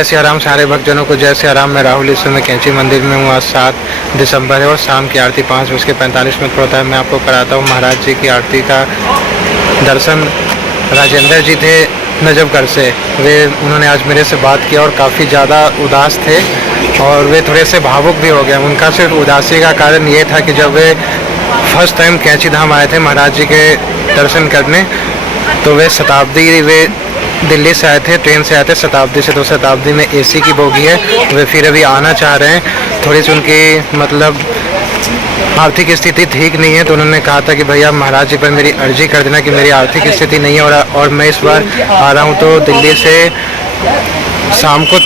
जय सिया राम सारे भक्तजनों को जय सिया राम। मैं राहुल, इस समय कैंची मंदिर में हूँ। आज 7 दिसंबर है और शाम की आरती 5:45 होता है। मैं आपको कराता हूँ महाराज जी की आरती का दर्शन। राजेंद्र जी थे नजफगढ़ से, उन्होंने आज मेरे से बात किया और काफ़ी ज़्यादा उदास थे और वे थोड़े से भावुक भी हो गए। उनका सिर्फ उदासी का कारण ये था कि जब वे फर्स्ट टाइम कैंची धाम आए थे महाराज जी के दर्शन करने, तो वे दिल्ली से आए थे, ट्रेन से आए थे शताब्दी से। तो शताब्दी में एसी की बोगी है, वे फिर अभी आना चाह रहे हैं। थोड़ी सी उनकी मतलब आर्थिक स्थिति ठीक नहीं है, तो उन्होंने कहा था कि भैया महाराज जी पर मेरी अर्जी कर देना कि मेरी आर्थिक स्थिति नहीं है और मैं इस बार आ रहा हूँ। तो दिल्ली से शाम को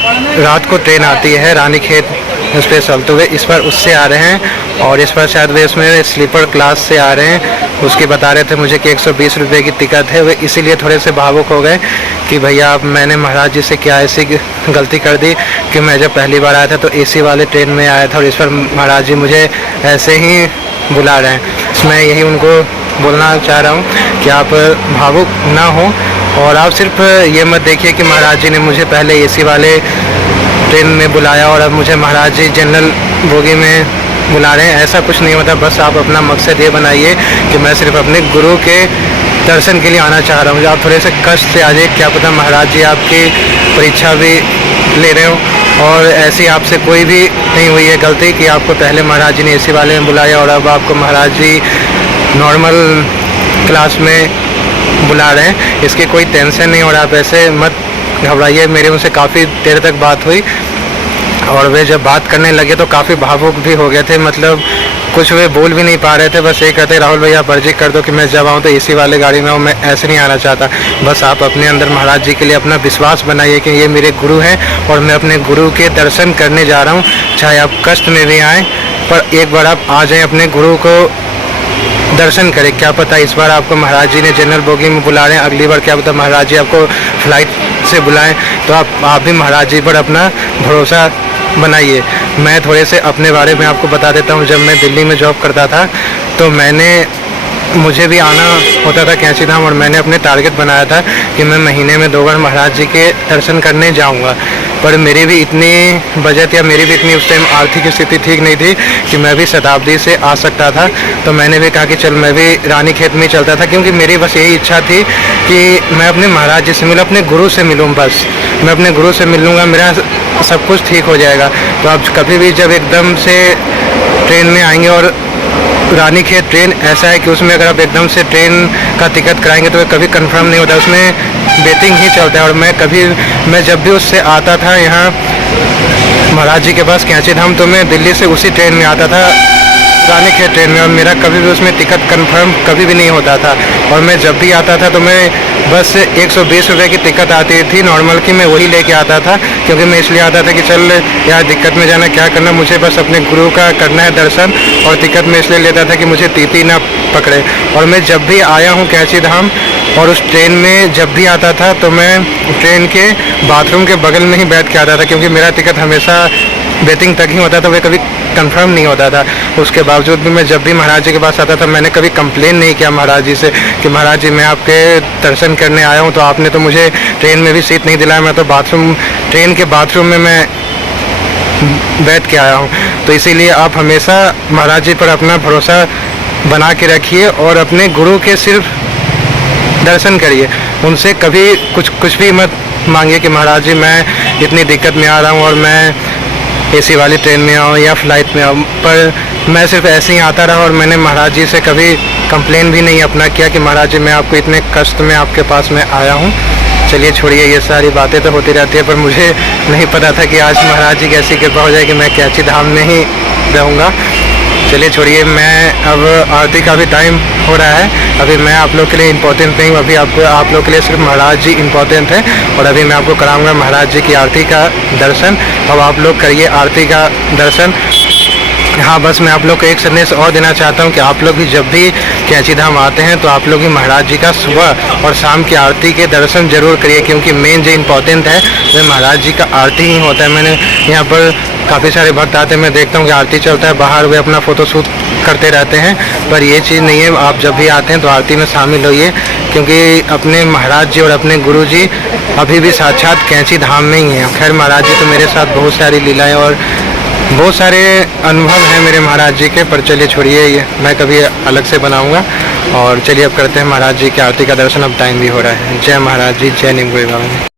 रात को ट्रेन आती है रानीखेत स्पेशल, तो वे इस बार उससे आ रहे हैं और इस बार शायद वे उसमें स्लीपर क्लास से आ रहे हैं। उसकी बता रहे थे मुझे कि 120 रुपये की टिकट है। वे इसीलिए थोड़े से भावुक हो गए कि भैया अब मैंने महाराज जी से क्या ऐसी गलती कर दी कि मैं जब पहली बार आया था तो एसी वाले ट्रेन में आया था और इस बार महाराज जी मुझे ऐसे ही बुला रहे हैं। मैं यही उनको बोलना चाह रहा हूँ कि आप भावुक ना हो और आप सिर्फ ये मत देखिए कि महाराज जी ने मुझे पहले एसी वाले ट्रेन में बुलाया और अब मुझे महाराज जी जनरल बोगी में बुला रहे हैं। ऐसा कुछ नहीं होता। बस आप अपना मकसद ये बनाइए कि मैं सिर्फ अपने गुरु के दर्शन के लिए आना चाह रहा हूँ। आप थोड़े से कष्ट से आ जाइए, क्या पता महाराज जी आपकी परीक्षा भी ले रहे हो और ऐसी आपसे कोई भी नहीं हुई है गलती कि आपको पहले महाराज जी ने एसी वाले में बुलाया और अब आपको महाराज जी नॉर्मल क्लास में बुला रहे हैं। इसकी कोई टेंशन नहीं और आप ऐसे मत घबराइए। मेरे उनसे काफ़ी देर तक बात हुई और वे जब बात करने लगे तो काफ़ी भावुक भी हो गए थे। मतलब कुछ वे बोल भी नहीं पा रहे थे। बस ये कहते राहुल भैया आप अर्जी कर दो कि मैं जब आऊँ तो एसी वाले गाड़ी में आऊँ, मैं ऐसे नहीं आना चाहता। बस आप अपने अंदर महाराज जी के लिए अपना विश्वास बनाइए कि ये मेरे गुरु हैं और मैं अपने गुरु के दर्शन करने जा रहा हूँ। चाहे आप कष्ट में भी आएँ पर एक बार आप आ जाएँ, अपने गुरु को दर्शन करें। क्या पता इस बार आपको महाराज जी ने जनरल बोगी में बुला रहे हैं, अगली बार क्या पता महाराज जी आपको फ्लाइट से बुलाएं। तो आप भी महाराज जी पर अपना भरोसा बनाइए। मैं थोड़े से अपने बारे में आपको बता देता हूँ। जब मैं दिल्ली में जॉब करता था तो मुझे भी आना होता था कैंची धाम और मैंने अपने टारगेट बनाया था कि मैं महीने में 2 बार महाराज जी के दर्शन करने जाऊंगा। पर मेरी भी इतनी बजट या मेरी भी इतनी उस टाइम आर्थिक स्थिति ठीक नहीं थी कि मैं भी शताब्दी से आ सकता था। तो मैंने भी कहा कि चल मैं भी रानीखेत में ही चलता था, क्योंकि मेरी बस यही इच्छा थी कि मैं अपने महाराज जी से मिलूँ, अपने गुरु से मिलूँ। बस मैं अपने गुरु से मिल लूँगा, मेरा सब कुछ ठीक हो जाएगा। तो आप कभी भी जब एकदम से ट्रेन में आएंगे और रानीखेत ट्रेन ऐसा है कि उसमें अगर आप एकदम से ट्रेन का टिकट कराएंगे तो कभी कंफर्म नहीं होता, उसमें वेटिंग ही चलता है। और मैं जब भी उससे आता था यहाँ महाराज जी के पास कैंची धाम, तो मैं दिल्ली से उसी ट्रेन में आता था रानीखेत ट्रेन में और मेरा कभी भी उसमें टिकट कंफर्म कभी भी नहीं होता था। और मैं जब भी आता था तो मैं बस 120 रुपये की टिकट आती थी नॉर्मल की, मैं वही लेके आता था, क्योंकि मैं इसलिए आता था कि चल यार दिक्कत में जाना क्या करना, मुझे बस अपने गुरु का करना है दर्शन। और टिकट में इसलिए लेता था कि मुझे तीती ना पकड़े। और मैं जब भी आया हूँ कैंची धाम और उस ट्रेन में जब भी आता था तो मैं ट्रेन के बाथरूम के बगल में ही बैठ के आता था, क्योंकि मेरा टिकट हमेशा वेटिंग तक ही होता था, वह कभी कंफर्म नहीं होता था। उसके बावजूद भी मैं जब भी महाराज जी के पास आता था मैंने कभी कंप्लेन नहीं किया महाराज जी से कि महाराज जी मैं आपके दर्शन करने आया हूँ तो आपने तो मुझे ट्रेन में भी सीट नहीं दिलाया, मैं तो ट्रेन के बाथरूम में मैं बैठ के आया हूँ। तो इसीलिए आप हमेशा महाराज जी पर अपना भरोसा बना के रखिए और अपने गुरु के सिर्फ दर्शन करिए। उनसे कभी कुछ भी मत मांगिए कि महाराज जी मैं इतनी दिक्कत में आ रहा हूँ और मैं एसी वाली ट्रेन में आऊँ या फ्लाइट में आऊँ। पर मैं सिर्फ ऐसे ही आता रहा और मैंने महाराज जी से कभी कंप्लेन भी नहीं अपना किया कि महाराज जी मैं आपको इतने कष्ट में आपके पास में आया हूँ। चलिए छोड़िए, ये सारी बातें तो होती रहती है, पर मुझे नहीं पता था कि आज महाराज जी की ऐसी कृपा हो जाए कि मैं कैंची धाम में ही रहूँगा। चलिए छोड़िए, मैं अब आरती का भी टाइम हो रहा है। अभी मैं आप लोग के लिए इम्पोर्टेंट नहीं हूँ, अभी आप लोग के लिए सिर्फ महाराज जी इम्पोर्टेंट है। और अभी मैं आपको कराऊंगा महाराज जी की आरती का दर्शन। अब आप लोग करिए आरती का दर्शन। हाँ, बस मैं आप लोग को एक संदेश और देना चाहता हूँ कि आप लोग भी जब भी कैंची धाम आते हैं तो आप लोग भी महाराज जी का सुबह और शाम की आरती के दर्शन जरूर करिए, क्योंकि मेन जो इम्पोर्टेंट है वह महाराज जी का आरती ही होता है। मैंने यहाँ पर काफ़ी सारे भक्त आते हैं, मैं देखता हूँ कि आरती चलता है बाहर, वे अपना फ़ोटो शूट करते रहते हैं, पर ये चीज़ नहीं है। आप जब भी आते हैं तो आरती में शामिल होइए, क्योंकि अपने महाराज जी और अपने गुरु जी अभी भी साक्षात कैंची धाम में ही हैं। खैर महाराज जी तो मेरे साथ बहुत सारी लीलाएं और बहुत सारे अनुभव हैं मेरे महाराज जी के, पर चलिए छोड़िए, ये मैं कभी अलग से बनाऊंगा। और चलिए अब करते हैं महाराज जी की आरती का दर्शन। अब टाइम भी हो रहा है। जय महाराज जी, जय नीम गुरु बाबा।